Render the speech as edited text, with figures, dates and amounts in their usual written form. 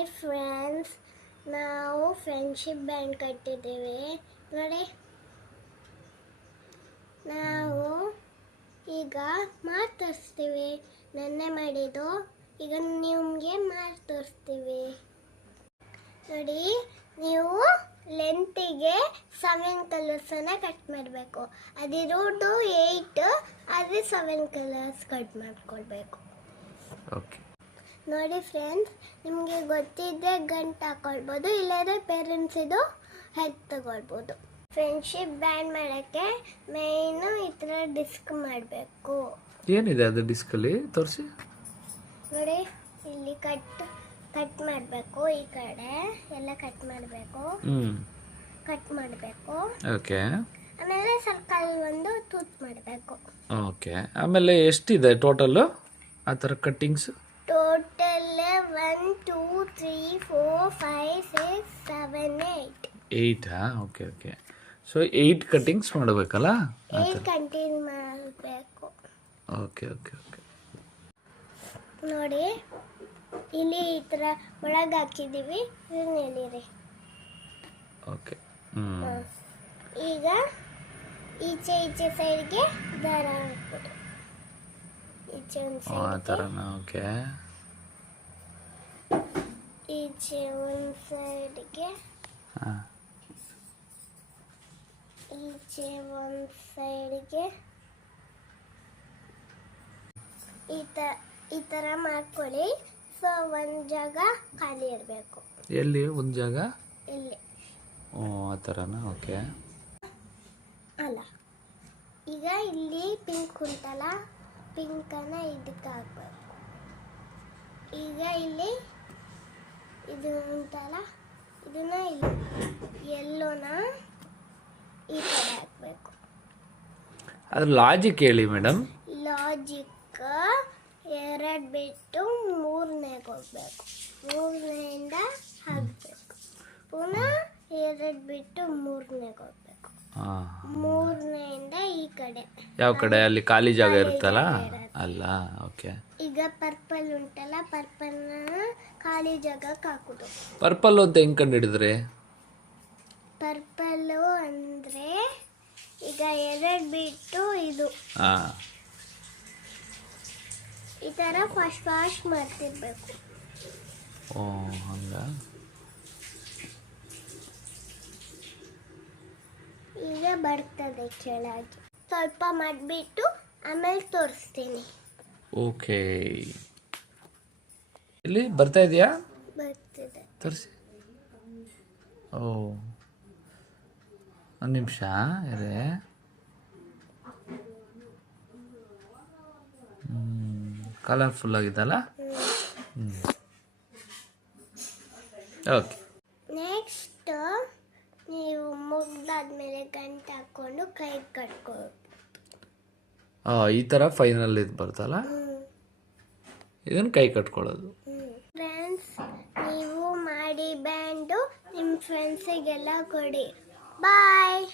Hi friends, ನಾವು friendship band ಕಟ್ಟಿದ್ದೇವೆ ನೋಡಿ. ನಾವು ಈಗ ಮಾಡಿ ತೋರಿಸ್ತೀವಿ. ನೆನ್ನೆ ಮಾಡಿದ್ದು ಈಗ ನಿಮಗೆ ಮಾಡಿ ತೋರಿಸ್ತೀವಿ ನೋಡಿ. ನೀವು ಲೆಂತಿಗೆ 7 ಕಲರ್ಸನ್ನು ಕಟ್ ಮಾಡಬೇಕು. ಅದಿರೋದು 8, ಆದರೆ 7 ಕಲರ್ಸ್ ಕಟ್ ಮಾಡ್ಕೊಳ್ಬೇಕು. ಓಕೆ ನೋಡಿ ಫ್ರೆಂಡ್ಸ್, ನಿಮಗೆ ಗೊತ್ತಿದ್ದರೆ ಗಂಟು ಹಾಕೊಳ್ಬೋದು, ಇಲ್ಲಾಂದರೆ ಪೇರೆಂಟ್ಸ್ ಇದು ಹೆಡ್ ತಗೊಳ್ಬೋದು. ಫ್ರೆಂಡ್ಶಿಪ್ ಬ್ಯಾಂಡ್ ಮಾಡೋಕ್ಕೆ ಮೇಯ್ನು ಈ ಥರ ಡಿಸ್ಕ್ ಮಾಡಬೇಕು. ಏನಿದೆ ಅದು ಡಿಸ್ಕಲ್ಲಿ ತೋರಿಸಿ ನೋಡಿ. ಇಲ್ಲಿ ಕಟ್ ಮಾಡಬೇಕು, ಈ ಕಡೆ ಎಲ್ಲ ಕಟ್ ಮಾಡಬೇಕು. ಕಟ್ ಮಾಡಬೇಕು. ಓಕೆ. ಆಮೇಲೆ ಸರ್ಕಲ್ ಒಂದು ತೂತ್ ಮಾಡಬೇಕು. ಓಕೆ. ಆಮೇಲೆ ಎಷ್ಟಿದೆ ಟೋಟಲ್ಲು ಆ ಥರ cuttings? Total 1 2 3 4 5 6 7 8. 8. Okay okay. So 8 cuttings ಮಾಡಬೇಕಲ್ಲ? 8 ಕಟ್ಟಿಂಗ್ ಮಾಡಬೇಕು. Okay okay okay. ನೋಡಿ, ಇಲ್ಲಿ ಈ ಥರ ಒಳಗೆ ಹಾಕಿದ್ದೀವಿ. ಇದನ್ನ ಎಳೀರಿ. ಓಕೆ. ಈಗ ಈಚೆ ಸೈಡ್ಗೆ ದಾರ ಹಾಕ್ಬಿಟ್ಟು ಈಚೆ ಒಂದು ಆ ಥರನಾ? ಓಕೆ. ಈಚೆ ಒಂದು ಸೈಡ್ಗೆ, ಈಚೆ ಒಂದು ಸೈಡ್ಗೆ ಈ ಥರ ಮಾಡ್ಕೊಳ್ಳಿ. ಸೊ ಒಂದು ಜಾಗ ಖಾಲಿ ಇರಬೇಕು. ಎಲ್ಲಿ ಒಂದು ಜಾಗ? ಇಲ್ಲಿ. ಓ, ಆ ಥರನಾ? ಓಕೆ. ಅಲ್ಲ, ಈಗ ಇಲ್ಲಿ ಪಿಂಕ್ ಉಂಟಲ್ಲ, ಪಿಂಕನ್ನು ಇದಕ್ಕೆ ಹಾಕ್ಬೇಕು. ಈಗ ಇಲ್ಲಿ ಇದು ಉಂಟಲ್ಲ, ಇದನ್ನ ಇಲ್ಲಿ ಎಲ್ಲೋನ ಈ ಕಡೆ ಹಾಕಬೇಕು. ಅದ್ರ ಲಾಜಿಕ್ ಹೇಳಿ ಮೇಡಮ್. ಲಾಜಿಕ್ 2 ಬಿಟ್ಟು 3ನೇಗೆ ಹೋಗ್ಬೇಕು. 3ನೇಯಿಂದ ಹಾಕಬೇಕು. ಪುನಃ 2 ಬಿಟ್ಟು 3ನೇಗೆ ಹೋಗ್ಬೇಕು. 3ನೇಯಿಂದ ಈ ಕಡೆ. ಯಾವ ಕಡೆ? ಅಲ್ಲಿ ಖಾಲಿ ಜಾಗ ಇರುತ್ತಲ್ಲ ಅಲ್ಲ? ಓಕೆ. ಈಗ ಪರ್ಪಲ್ ಉಂಟಲ್ಲ, ಪರ್ಪಲ್ನ ಖಾಲಿ ಜಾಗಕ್ಕೆ ಹಾಕೋದು. ಪರ್ಪಲ್ ಅಂತ ಹೆಂಗ್ ಕಂಡು ಹಿಡಿದ್ರಿ? ಪರ್ಪಲ್ಲು ಅಂದರೆ ಈಗ 2 ಬಿಟ್ಟು ಇದು ಈ ಥರ ಫಾಸ್ಟ್ ಮಾಡ್ತಿರ್ಬೇಕು. ಓ, ಹಂಗ. ಈಗ ಬರ್ತದೆ ಕೆಳಗೆ. ಸ್ವಲ್ಪ ಮಾಡಿಬಿಟ್ಟು ಆಮೇಲೆ ತೋರಿಸ್ತೀನಿ. ಓಕೆ. ಇಲ್ಲಿ ಬರ್ತಾ ಇದೆಯಾ? ಬರ್ತಿದೆ. ತೋರಿಸಿ. ಓ, ಒಂದು ನಿಮಿಷ ಇದೆ. ಕಲರ್ಫುಲ್ ಆಗಿದಲ್ಲ? ಓಕೆ. ನೆಕ್ಸ್ಟ್ ನೀವು ಮುಗ್ದಾದ್ಮೇಲೆ ಗಂಟು ಹಾಕ್ಕೊಂಡು ಕೈ ಕಟ್ಕೊಳ್ಳಿ. ಈ ಥರ ಫೈನಲ್ ಇದು ಬರ್ತಲ್ಲ, ಇದನ್ನು ಕೈ ಕಟ್ಕೊಳ್ಳೋದು. ಫ್ರೆಂಡ್ಸ್, ನೀವು ಮಾಡಿ ಬ್ಯಾಂಡು ನಿಮ್ಮ ಫ್ರೆಂಡ್ಸಿಗೆಲ್ಲ ಕೊಡಿ. ಬಾಯ್.